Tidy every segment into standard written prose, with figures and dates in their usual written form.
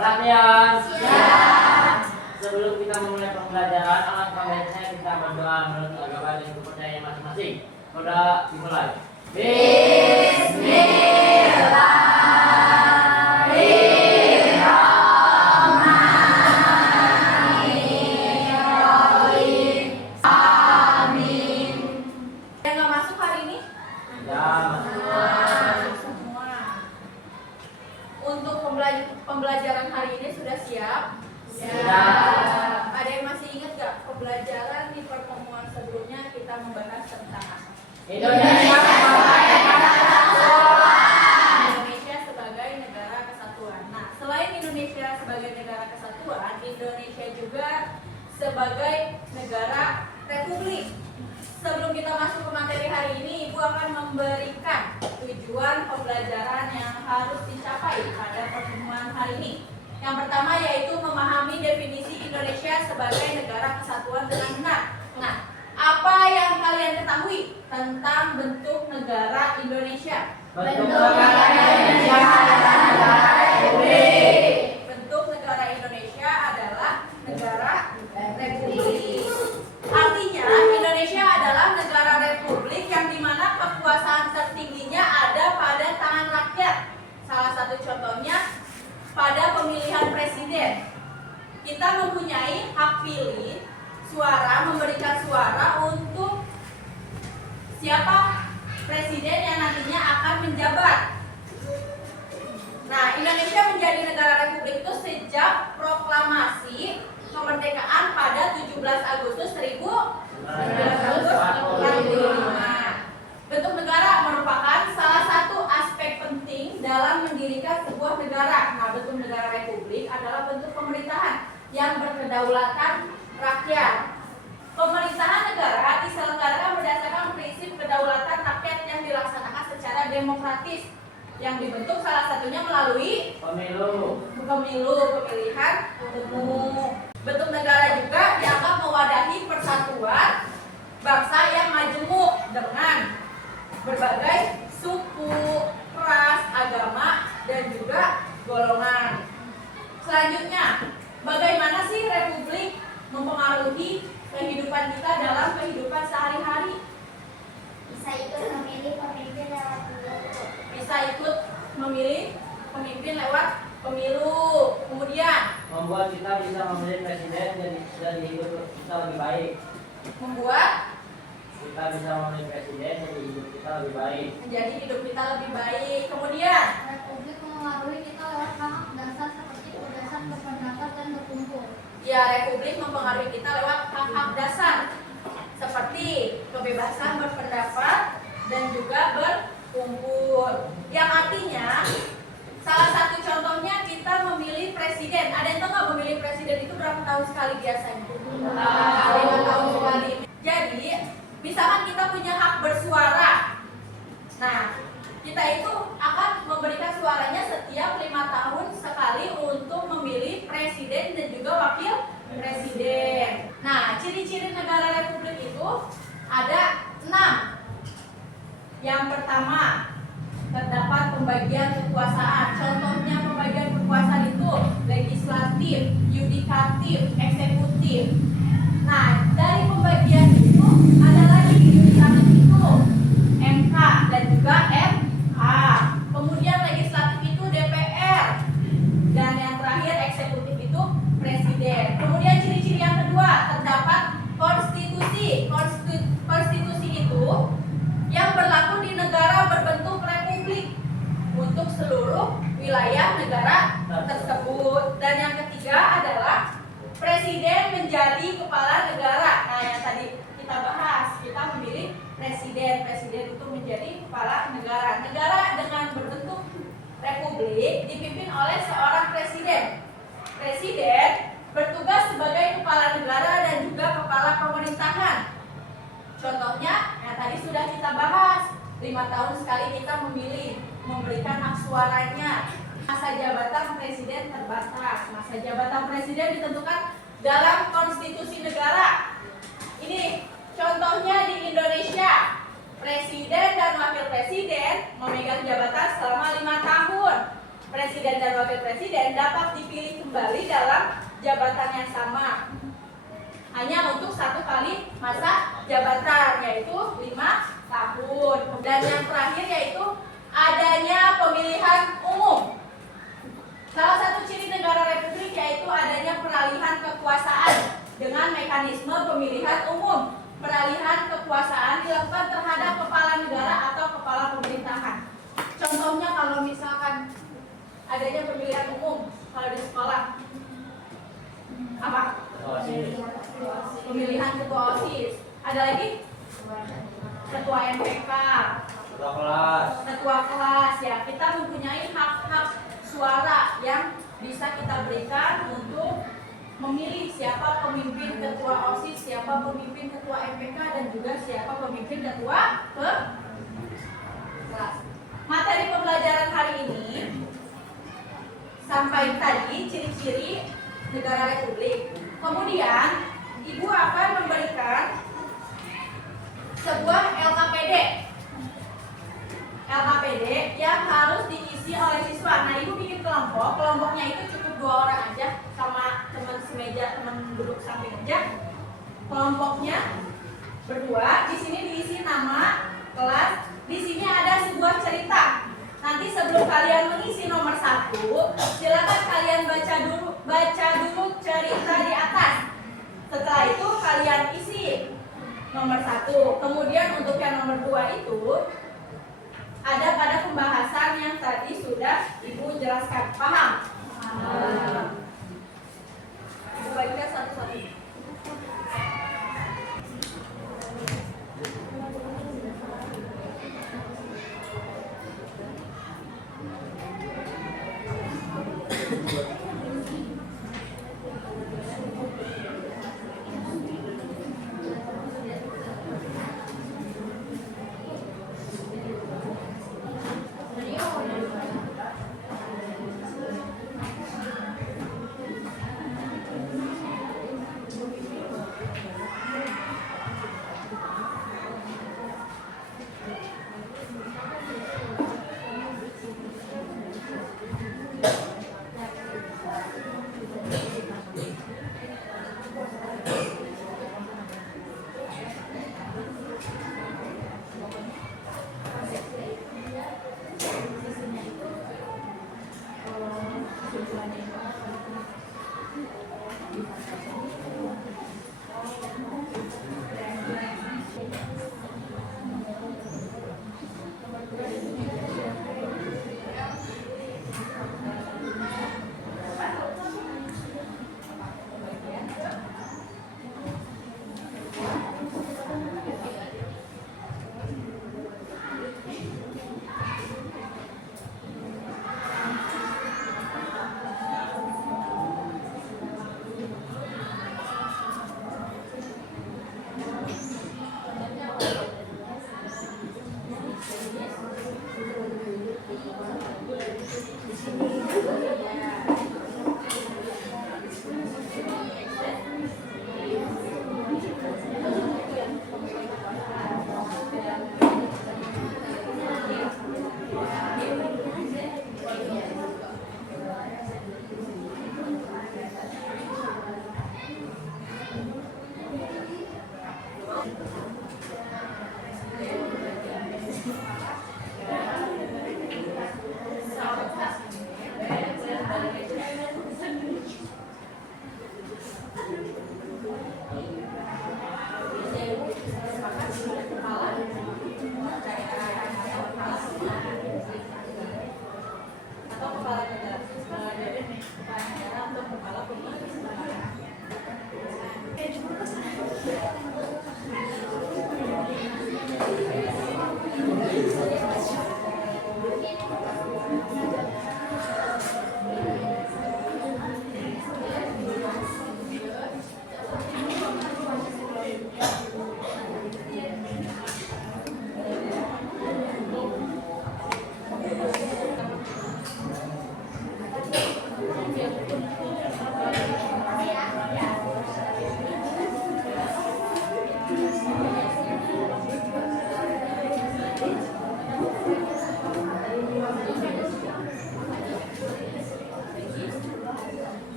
Perhatian. Siap. Sebelum kita memulai pembelajaran, alangkah baiknya kita berdoa menurut agama dan kepercayaan masing-masing. Sudah dimulai. Bismillahirrahmanirrahim. Amin. Yang nggak masuk hari ini? Ya, Masuk semua. Untuk pembelajaran hari ini sudah siap? Siap. Ada yang masih ingat gak pembelajaran di pertemuan sebelumnya kita membahas tentang apa? Indonesia Indonesia sebagai negara kesatuan. Nah, selain Indonesia sebagai negara kesatuan, Indonesia juga sebagai negara republik. Sebelum kita masuk ke materi hari ini, Ibu akan memberikan tujuan pembelajaran yang harus dicapai pada pertemuan hari ini. Yang pertama yaitu memahami definisi Indonesia sebagai negara kesatuan dengan benar. Nah, apa yang kalian ketahui tentang bentuk negara Indonesia? Bentuk negara Indonesia adalah negara republik. Bentuk negara Indonesia adalah negara republik. Artinya Indonesia adalah negara republik yang dimana kekuasaan tertingginya ada pada tangan rakyat. Salah satu contohnya pada pemilihan presiden. Kita mempunyai hak pilih, suara, memberikan suara untuk siapa presiden yang nantinya akan menjabat. Nah, Indonesia menjadi negara republik itu sejak proklamasi kemerdekaan pada 17 Agustus 1945. Bentuk negara merupakan salah satu aspek penting dalam mendirikan sebuah negara. Nah, bentuk negara republik adalah bentuk pemerintahan yang berkedaulatan rakyat. Pemerintahan negara diselenggarakan berdasarkan prinsip kedaulatan rakyat yang dilaksanakan secara demokratis, yang dibentuk salah satunya melalui pemilihan umum. Bentuk negara juga dianggap mewadahi persatuan bangsa yang majemuk dengan berbagai suku, ras, agama, dan juga golongan. Selanjutnya, bagaimana sih republik mempengaruhi kehidupan kita dalam kehidupan sehari-hari? Bisa ikut memilih pemimpin lewat pemilu. Bisa ikut memilih pemimpin lewat pemilu. Kemudian membuat kita bisa memilih presiden dan hidup kita lebih baik. membuat Kita bisa memilih presiden jadi hidup kita lebih baik. menjadi hidup kita lebih baik. Kemudian Republik mempengaruhi kita lewat hak dasar seperti kebebasan berpendapat dan berkumpul. ya, republik mempengaruhi kita lewat hak-hak dasar seperti kebebasan berpendapat dan juga berkumpul. Yang artinya salah satu contohnya kita memilih presiden. Ada yang tahu nggak memilih presiden itu berapa tahun sekali biasanya? 5 tahun sekali. Jadi misalkan kita punya hak bersuara. Nah, kita itu akan memberikan suaranya setiap 5 tahun sekali untuk memilih presiden dan juga wakil presiden. Nah, ciri-ciri negara republik itu ada 6. Yang pertama, terdapat pembagian kekuasaan. Contohnya pembagian kekuasaan itu legislatif, yudikatif, eksekutif. Nah, dari pembagian itu ada lagi yudikatif itu MK dan juga MA. Kemudian legislatif itu DPR. Dan yang terakhir eksekutif itu presiden. Kemudian ciri-ciri yang kedua, terdapat konstitusi. Konstitusi itu yang berlaku di negara berbentuk republik untuk seluruh wilayah negara tersebut. Dan yang ketiga adalah presiden menjadi kepala negara. Nah, yang tadi kita bahas, kita memilih presiden. Presiden itu menjadi kepala negara. Negara dengan berbentuk republik dipimpin oleh seorang presiden. Presiden bertugas sebagai kepala negara dan juga kepala pemerintahan. Contohnya, yang tadi sudah kita bahas, 5 tahun sekali kita memilih, memberikan hak suaranya. Masa jabatan presiden terbatas. Masa jabatan presiden ditentukan dalam konstitusi negara. Ini contohnya di Indonesia. Presiden dan wakil presiden memegang jabatan selama 5 tahun. Presiden presiden dan wakil presiden dapat dipilih kembali dalam jabatan yang sama hanya untuk 1 kali masa jabatan, yaitu 5 tahun. Dan yang terakhir yaitu adanya pemilihan umum. Salah satu ciri negara republik yaitu adanya peralihan kekuasaan dengan mekanisme pemilihan umum. Peralihan kekuasaan dilakukan terhadap kepala negara atau kepala pemerintahan. Contohnya kalau misalkan adanya pemilihan umum kalau di sekolah, apa? Pemilihan ketua OSIS. Ada lagi? Ketua MPK, ketua kelas ya. Kita mempunyai hak-hak suara yang bisa kita berikan untuk memilih siapa pemimpin ketua OSIS, siapa pemimpin ketua MPK, dan juga siapa pemimpin ketua kelas. Materi pembelajaran hari ini sampai tadi ciri-ciri negara republik. Kemudian Ibu akan memberikan sebuah LKPD yang harus diisi oleh siswa. Nah, Ibu bikin kelompoknya itu cukup 2 orang aja, sama teman semeja, teman duduk samping aja. Kelompoknya berdua. Di sini diisi nama, kelas. Di sini ada sebuah cerita. Nanti sebelum kalian mengisi nomor 1, silakan kalian baca dulu cerita di atas. Setelah itu kalian isi nomor 1. Kemudian untuk yang nomor 2 itu ada pada pembahasan yang tadi sudah Ibu jelaskan. Paham? Ibu bagikan satu-satu.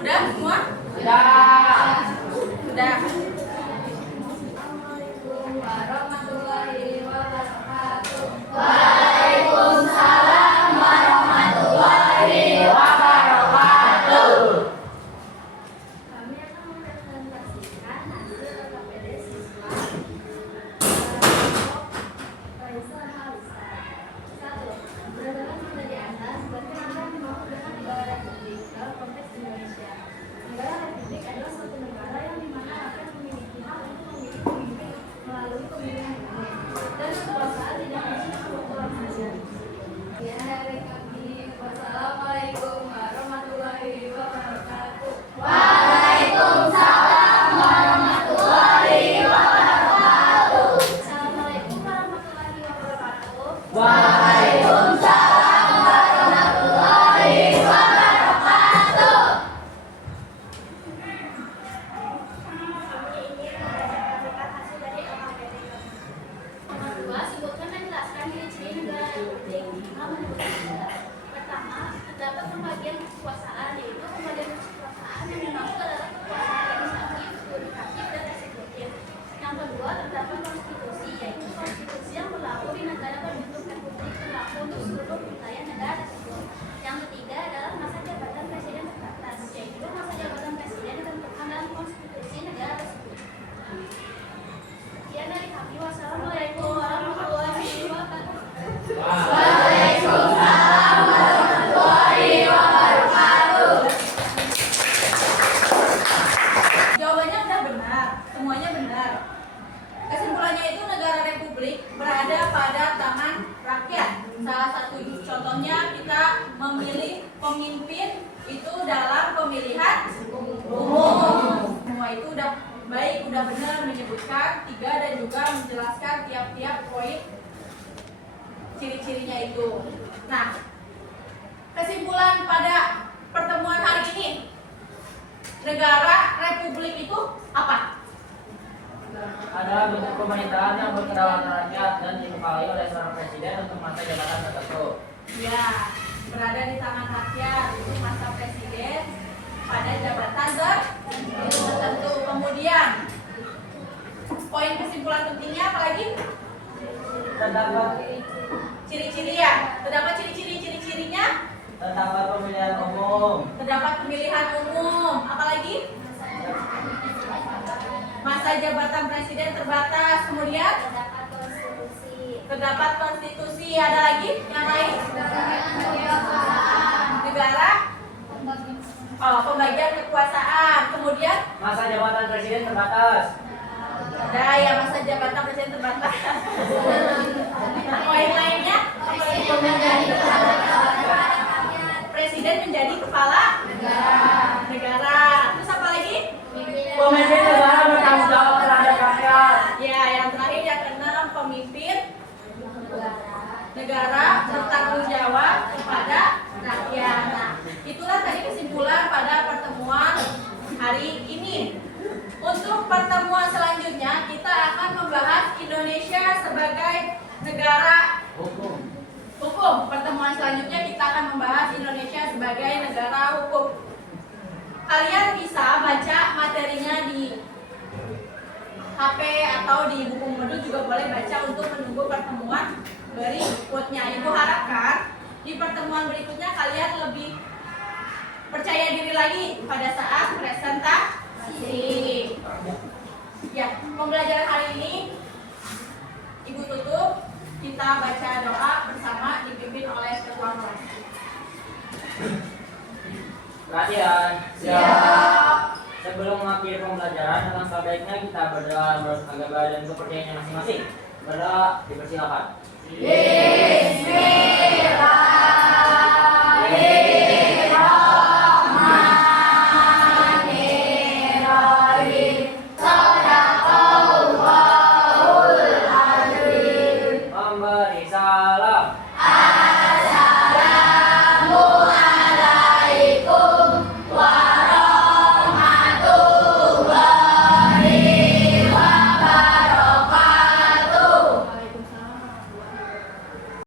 Udah semua? Sudah. Udah. Assalamualaikum warahmatullahi wabarakatuh. Waalaikumsalam warahmatullahi wabarakatuh. Kami akan mempresentasikan hasil KPD siswa Raisa Halisa. 1. Berdasarkan studi di atas, bagaimana dimaksud dengan negara republik dalam konteks Indonesia? Negara republik adalah suatu negara yang dimana rakyat memiliki hak untuk memilih pemimpin melalui pemilihan umum dan kekuasaan tidak hanya kebetulan saja. Ya, dari kami. Wassalamualaikum warahmatullahi wabarakatuh. Waalaikumsalam warahmatullahi wabarakatuh. Assalamualaikum warahmatullahi wabarakatuh. Waalaikumsalam warahmatullahi wabarakatuh. Kami ingin mempresentasikan hasil dari LKPD. Nomor 2, sebutkan dan jelaskan ciri-ciri negara republik. Pertama, terdapat pembagian kekuasaan, yaitu pembagian kekuasaan yang dimaksud adalah kekuasaan legislatif, yudikatif, dan eksekutif. Yang kedua, terdapat konstitusi, yaitu konstitusi yang berlaku di negara berbentuk republik berlaku untuk seluruh wilayah negara tersebut. Yang ketiga adalah masa jabatan presiden terbatas, yaitu masa jabatan presiden ditentukan dalam konstitusi negara tersebut. Sekian dari kami. Wassalamualaikum warahmatullahi wabarakatuh. Waalaikumsalam warahmatullahi wabarakatuh. Jawabannya udah benar, semuanya benar. Kesimpulannya itu negara republik berada pada tangan rakyat. Salah satu contohnya kita memilih pemimpin itu dalam pemilihan umum. Semua itu udah baik, udah benar menyebutkan 3 dan juga menjelaskan tiap-tiap poin ciri-cirinya itu. Nah, kesimpulan pada pertemuan hari ini, negara republik itu apa? Adalah bentuk pemerintahan yang berkedaulatan rakyat dan dimulai oleh seorang presiden untuk masa jabatan tertentu. Ya, berada di tangan rakyat untuk masa presiden pada jabatan tertentu. Kemudian, poin kesimpulan pentingnya apa lagi? Terdapat Ciri-ciri ya. Terdapat ciri-cirinya. terdapat pemilihan umum. Terdapat pemilihan umum. Apalagi? Masa jabatan presiden terbatas. Kemudian Terdapat konstitusi. terdapat konstitusi. Ada lagi? Yang lain? Negara. Pembagian kekuasaan. Kemudian Masa jabatan presiden terbatas. ada ya masa jabatan presiden terbatas. Poin lainnya? Presiden menjadi kepala negara. Terus apa lagi? Pemimpin negara bertanggung jawab terhadap rakyat. Ya, yang terakhir yang keenam, pemimpin negara bertanggung jawab kepada rakyat. Nah, itulah tadi kesimpulan pada pertemuan hari ini. Untuk pertemuan selanjutnya kita akan membahas Indonesia sebagai negara Hukum. hukum. Pertemuan selanjutnya kita akan membahas Indonesia sebagai negara hukum. Kalian bisa baca materinya di HP atau di buku modul juga boleh baca untuk menunggu pertemuan berikutnya. Ibu harapkan di pertemuan berikutnya kalian lebih percaya diri lagi pada saat presentasi. Ya, pembelajaran hari ini Ibu tutup, kita baca doa bersama dipimpin oleh ketua kelas. Perhatian. Siap. Sebelum mengakhiri pembelajaran, alangkah baiknya kita berdoa menurut agama dan kepercayaannya masing-masing. Berdoa, dipersilakan. Memberi salam Salam.